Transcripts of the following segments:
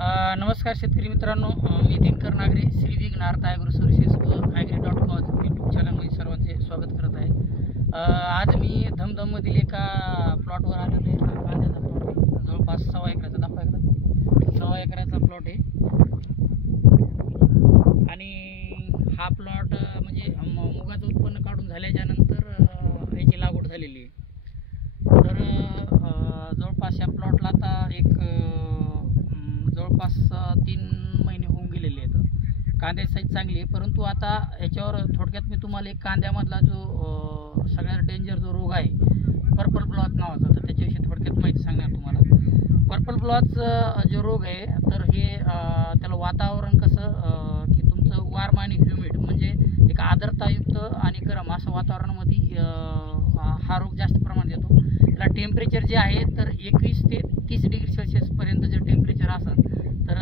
नमस्कार शेतकरी मित्रांनो, मी दिनकर नागरे, श्री विघ्नार्थ ॲग्रो सर्व्हिसेस व ॲग्री.com यूट्यूब चॅनलमध्ये सर्वांचे स्वागत करत आहे। आज मी धमधममधील एका प्लॉटवर आलेलो आहे। हा कांद्याचा प्लॉट आहे, जवळपास 6 एकराचा, दाखवा एकदा 6 एकराचा प्लॉट आहे। आणि हा प्लॉट म्हणजे मुगाचं उत्पन्न काढून झाल्याच्या नंतर याची लागवड झालेली आहे। तर जवळपास या प्लॉटला आता जवळपास 3 महिने होऊन गेलेले आहेत। कांद्याची साईज चांगली आहे, परंतु आता याच्यावर थोडक्यात मी तुम्हाला एक कांद्यामधला जो सगळ्यात डेंजर जो रोग आहे पर्पल ब्लॉच नावाचा, तर त्याच्याविषयी थोडक्यात माहिती सांगणार तुम्हाला। पर्पल ब्लॉच जो रोग आहे तर हे त्याला वातावरण कसं की तुमचं वार्म आणि ह्युमिड म्हणजे एक आर्द्रतायुक्त आणि गरम असं वातावरणामध्ये हा रोग जास्त प्रमाणात येतो। त्याला टेम्परेचर जे आहे तर 21 ते 30 डिग्री सेल्सिअसपर्यंत जर टेम्परेचर असेल तर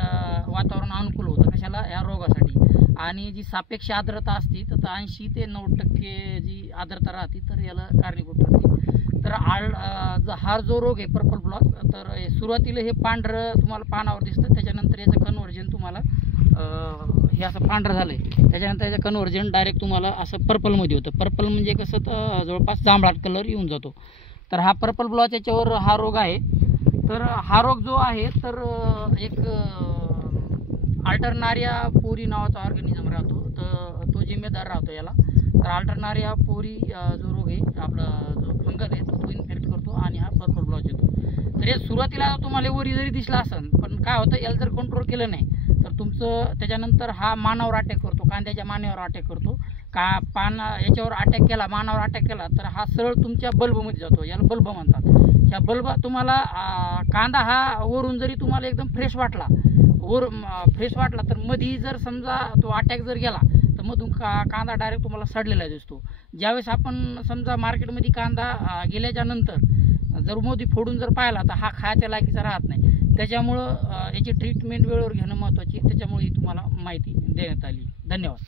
वातावरण अनुकूल होतं कशाला, या रोगासाठी। आणि जी सापेक्ष आर्द्रता असते तर 80 ते 90% जी आर्द्रता राहते तर याला कारणीभूत ठरते। तर हा जो रोग आहे पर्पल ब्लॉच, तर सुरुवातीला हे पांढरं तुम्हाला पानावर दिसतं, त्याच्यानंतर याचं कन्व्हर्जन तुम्हाला हे असं पांढरं झालं आहे, त्याच्यानंतर याचं कन्व्हर्जन डायरेक्ट तुम्हाला असं पर्पलमध्ये होतं। पर्पल म्हणजे कसं तर जवळपास जांभळाट कलर येऊन जातो। तर हा पर्पल ब्लॉच याच्यावर हा रोग आहे। तर हा रोग जो आहे तर एक अल्टरनारिया पोरी नावाचा ऑर्गॅनिझम राहतो, तर तो जिम्मेदार राहतो याला। तर अल्टरनारिया पोरी जो रोग आहे आपला जो फंगल आहे तो इन्फेक्ट करतो आणि हा पर्पल ब्लॉच येतो। तर हे सुरुवातीला तुम्हाला वरी जरी दिसला असेल, पण काय होतं याला जर कंट्रोल केलं नाही तर तुमचं त्याच्यानंतर हा मानावर अटॅक करतो, कांद्याच्या मानेवर अटॅक करतो। याच्यावर अटॅक केला, मानावर अटॅक केला तर हा सरळ तुमच्या बल्बमध्ये जातो, याला बल्ब म्हणतात। ह्या बल्ब तुम्हाला कांदा हा वरून जरी तुम्हाला एकदम फ्रेश वाटला तर मधी जर समजा तो अटॅक जर गेला तर मधून कांदा डायरेक्ट तुम्हाला सडलेला दिसतो। ज्यावेळेस आपण समजा मार्केटमध्ये कांदा गेल्याच्या नंतर जर मोदी फोडून जर पाहिला तर हा खायच्या लायकीचा राहत नाही। त्याच्यामुळं याची ट्रीटमेंट वेळेवर घेणं महत्त्वाची, त्याच्यामुळे ही तुम्हाला माहिती देण्यात आली। धन्यवाद।